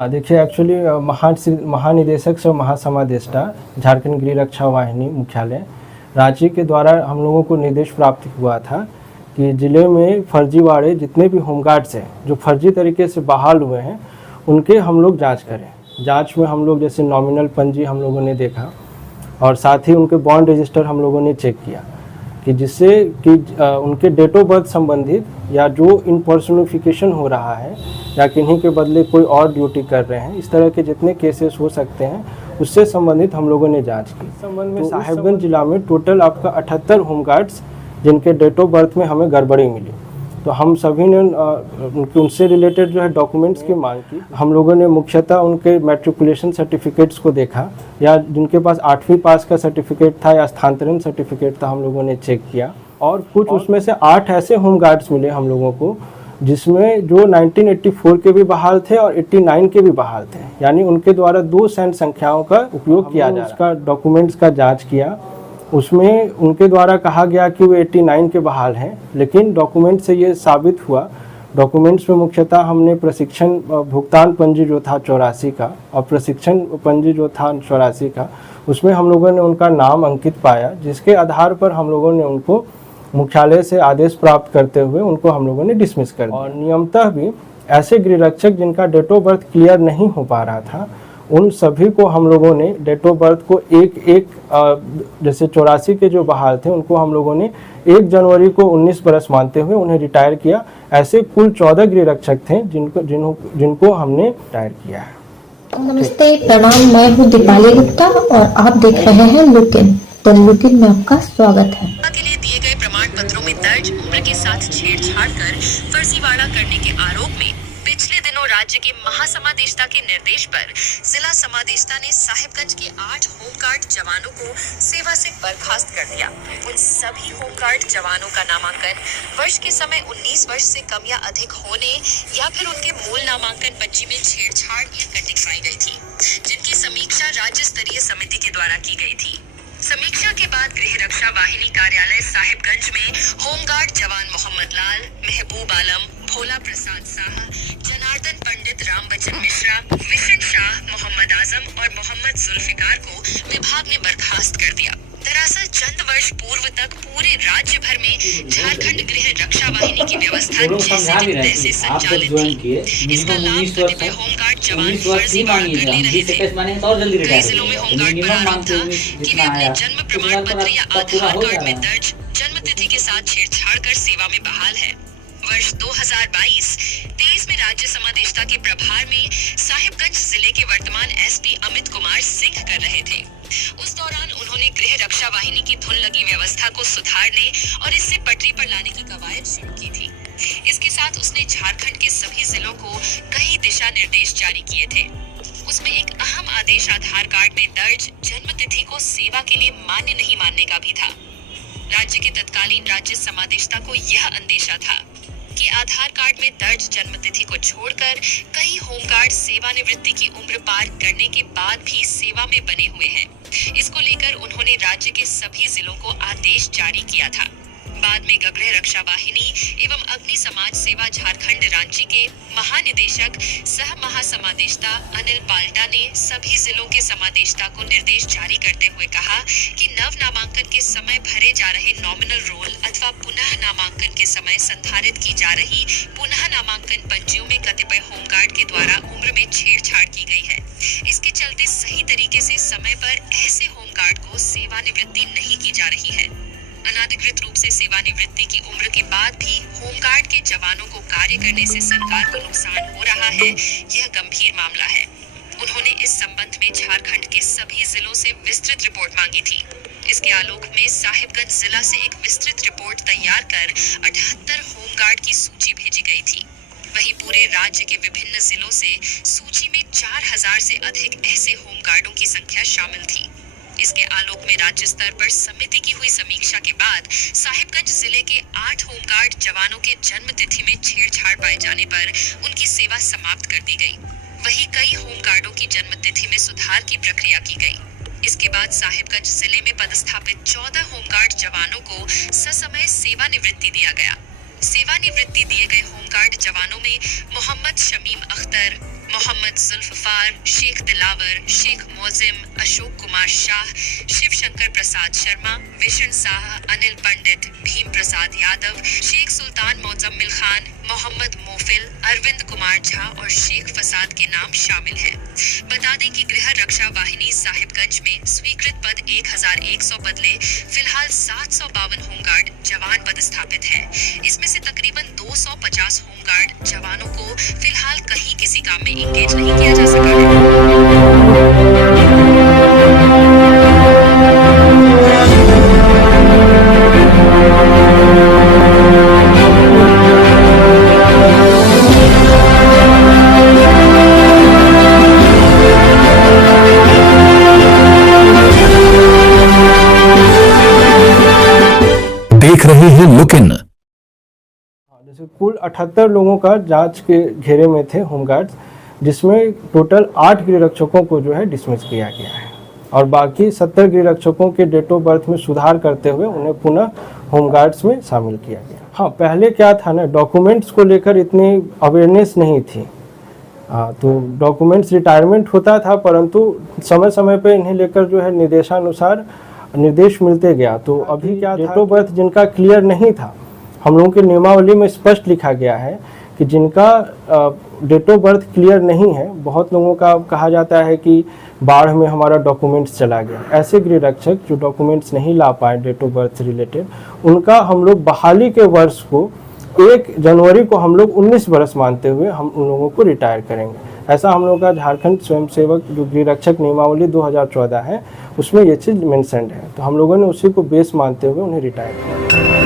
देखिए एक्चुअली महानिदेशक से महासमादेष्टा झारखंड गृह रक्षा वाहिनी मुख्यालय रांची के द्वारा हम लोगों को निर्देश प्राप्त हुआ था कि ज़िले में फर्जीवाड़े जितने भी होमगार्ड्स हैं जो फर्जी तरीके से बहाल हुए हैं उनके हम लोग जांच करें। जांच में हम लोग जैसे नॉमिनल पंजी हम लोगों ने देखा और साथ ही उनके बॉन्ड रजिस्टर हम लोगों ने चेक किया कि जिससे कि उनके डेट ऑफ बर्थ संबंधित या जो इनपर्सनिफिकेशन हो रहा है या किन्हीं के बदले कोई और ड्यूटी कर रहे हैं, इस तरह के जितने केसेस हो सकते हैं उससे संबंधित हम लोगों ने जांच की। इस संबंध में साहिबगंज जिला में टोटल आपका 78 होमगार्ड्स जिनके डेट ऑफ बर्थ में हमें गड़बड़ी मिली, तो हम सभी ने उनसे रिलेटेड जो है डॉक्यूमेंट्स की मांग की। हम लोगों ने मुख्यतः उनके मैट्रिकुलेशन सर्टिफिकेट्स को देखा या जिनके पास 8वीं पास का सर्टिफिकेट था या स्थानांतरण सर्टिफिकेट था हम लोगों ने चेक किया और कुछ उसमें से 8 ऐसे होमगार्ड्स मिले हम लोगों को जिसमें जो 1984 के भी बहाल थे और 89 के भी बहाल थे, यानी उनके द्वारा 2 सैन्य संख्याओं का उपयोग किया जा रहा है। उसका डॉक्यूमेंट्स का जाँच किया, उसमें उनके द्वारा कहा गया कि वो 89 के बहाल हैं, लेकिन डॉक्यूमेंट से ये साबित हुआ। डॉक्यूमेंट्स में मुख्यतः हमने प्रशिक्षण भुगतान पंजी जो था 84 का और प्रशिक्षण पंजी जो था 84 का, उसमें हम लोगों ने उनका नाम अंकित पाया, जिसके आधार पर हम लोगों ने उनको मुख्यालय से आदेश प्राप्त करते हुए उनको हम लोगों ने डिसमिस कर दिया। और नियमतः भी ऐसे गृह रक्षक जिनका डेट ऑफ बर्थ क्लियर नहीं हो पा रहा था उन सभी को हम लोगों ने डेट ऑफ बर्थ को एक जैसे 84 के जो बहाल थे उनको हम लोगों ने 1 जनवरी को 19 बरस मानते हुए उन्हें रिटायर किया। ऐसे कुल 14 गृह रक्षक थे जिनको हमने रिटायर किया है। नमस्ते, प्रणाम। मैं हूँ दीपाली गुप्ता और आप देख रहे हैं लुकिन। तो लुकिन में आपका स्वागत है। के लिए दिए गए प्रमाण पत्रों में दर्ज उम्र के साथ छेड़छाड़ कर फर्जीवाड़ा करने के आरोप में पिछले दिनों राज्य के महासमादेष्टा के निर्देश पर जिला समादेष्टा ने साहिबगंज के 8 होमगार्ड जवानों को सेवा से बर्खास्त कर दिया। उन सभी होमगार्ड जवानों का नामांकन वर्ष के समय 19 वर्ष से कम या अधिक होने या फिर उनके मूल नामांकन पर्ची में छेड़छाड़ या कटिंग पाई गई थी, जिनकी समीक्षा राज्य स्तरीय समिति के द्वारा की गई थी। समीक्षा के बाद गृह रक्षा वाहिनी कार्यालय साहिबगंज में होमगार्ड जवान मोहम्मद लाल, महबूब आलम, भोला प्रसाद साहा, जनार्दन पंडित, राम बच्चन मिश्रा, विशन शाह, मोहम्मद आजम और मोहम्मद जुल्फिकार को विभाग ने बर्खास्त कर दिया। दरअसल चंद वर्ष पूर्व तक पूरे राज्य भर में झारखंड गृह रक्षा वाहिनी की व्यवस्था जैसे संचालित थी। इसका लाभ कतिपय होमगार्ड जवान फर्जीवाड़ा कर ले रहे थे। कई जिलों में होमगार्ड पर आरोप था कि वे अपने जन्म प्रमाण पत्र या आधार कार्ड में दर्ज जन्म तिथि के साथ छेड़छाड़ कर सेवा में बहाल है। वर्ष 2022-23 में राज्य समादेष्टा के प्रभार में साहिबगंज जिले के वर्तमान एसपी अमित कुमार सिंह कर रहे थे। उस दौरान उन्होंने गृह रक्षा वाहिनी की धुन लगी व्यवस्था को सुधारने और इससे पटरी पर लाने की कवायद शुरू की थी। इसके साथ उसने झारखंड के सभी जिलों को कई दिशा निर्देश जारी किए थे। उसमें एक अहम आदेश आधार कार्ड में दर्ज जन्म तिथि को सेवा के लिए मान्य नहीं मानने का भी था। राज्य के तत्कालीन राज्य समादेष्टा को यह अंदेशा था कि आधार कार्ड में दर्ज जन्म तिथि को छोड़कर कई होमगार्ड सेवानिवृत्ति की उम्र पार करने के बाद भी सेवा में बने हुए हैं। इसको लेकर उन्होंने राज्य के सभी जिलों को आदेश जारी किया था। बाद में गृह रक्षा वाहिनी एवं अग्नि समाज सेवा झारखंड रांची के महानिदेशक सह महासमादेष्टा अनिल पाल्टा ने सभी जिलों के समादेष्टा को निर्देश जारी करते हुए कहा कि नव नामांकन के समय भरे जा रहे नॉमिनल रोल अथवा पुनः नामांकन के समय संधारित की जा रही पुनः नामांकन पंजियों में कतिपय होमगार्ड के द्वारा उम्र में छेड़छाड़ की गई है। इसके चलते सही तरीके से समय पर ऐसे होमगार्ड को सेवानिवृत्ति नहीं की जा रही है। अनाधिकृत रूप से सेवानिवृत्ति की उम्र के बाद भी होमगार्ड के जवानों को कार्य करने से सरकार को नुकसान हो रहा है, यह गंभीर मामला है। उन्होंने इस संबंध में झारखंड के सभी जिलों से विस्तृत रिपोर्ट मांगी थी। इसके आलोक में साहिबगंज जिला से एक विस्तृत रिपोर्ट तैयार कर 78 होमगार्ड की सूची भेजी गई थी। वहीं पूरे राज्य के विभिन्न जिलों से सूची में 4000 से अधिक ऐसे होमगार्डों की संख्या शामिल थी। इसके आलोक में राज्य स्तर पर समिति की हुई समीक्षा के बाद साहिबगंज जिले के 8 होमगार्ड जवानों के जन्म तिथि में छेड़छाड़ पाए जाने पर उनकी सेवा समाप्त कर दी गई। वहीं कई होमगार्डों की जन्म तिथि में सुधार की प्रक्रिया की गई। इसके बाद साहिबगंज जिले में पदस्थापित 14 होमगार्ड जवानों को ससमय सेवानिवृत्ति दिया गया। सेवानिवृत्ति दिए गए होमगार्ड जवानों में मोहम्मद शमीम अख्तर, मोहम्मद जुल्फकार, शेख दिलावर, शेख मोजिम, अशोक कुमार शाह, शिव शंकर प्रसाद शर्मा, विष्णु शाह, अनिल पंडित, भीम प्रसाद यादव, शेख सुल्तान मोजम्मिल खान, मोहम्मद मोफिल, अरविंद कुमार झा और शेख फसाद के नाम शामिल हैं। बता दें कि गृह रक्षा वाहिनी साहिबगंज में स्वीकृत पद 1100 बदले फिलहाल 752 होमगार्ड जवान पदस्थापित हैं। इसमें से तकरीबन 250 होमगार्ड जवानों को फिलहाल कहीं किसी काम में इंगेज नहीं किया जा सका है। देख रहे हैं लुक इन। जैसे कुल 78 लोगों का जांच के घेरे में थे होमगार्ड्स, जिसमें टोटल 8 गृहरक्षकों को जो है डिसमिस किया गया है और बाकी 70 गृहरक्षकों के डेट ऑफ बर्थ में सुधार करते हुए उन्हें पुनः होमगार्ड्स में शामिल किया गया। हाँ, पहले क्या था ना, डॉक्यूमेंट्स को लेकर इतनी अवेयरनेस नहीं थी। तो डॉक्यूमेंट्स रिटायरमेंट होता था, परंतु समय समय पे इन्हें लेकर जो है निर्देशानुसार निर्देश मिलते गया। तो अभी क्या डेट ऑफ बर्थ जिनका क्लियर नहीं था, हम लोगों की नियमावली में स्पष्ट लिखा गया है कि जिनका डेट ऑफ बर्थ क्लियर नहीं है, बहुत लोगों का कहा जाता है कि बाढ़ में हमारा डॉक्यूमेंट्स चला गया, ऐसे गृहरक्षक जो डॉक्यूमेंट्स नहीं ला पाए डेट ऑफ बर्थ से रिलेटेड, उनका हम लोग बहाली के वर्ष को 1 जनवरी को हम लोग 19 वर्ष मानते हुए हम उन लोगों को रिटायर करेंगे। ऐसा हम लोग का झारखंड स्वयंसेवक जो गृहरक्षक नियमावली 2014 है उसमें ये चीज़ मेंशन्ड है, तो हम लोगों ने उसी को बेस मानते हुए उन्हें रिटायर किया।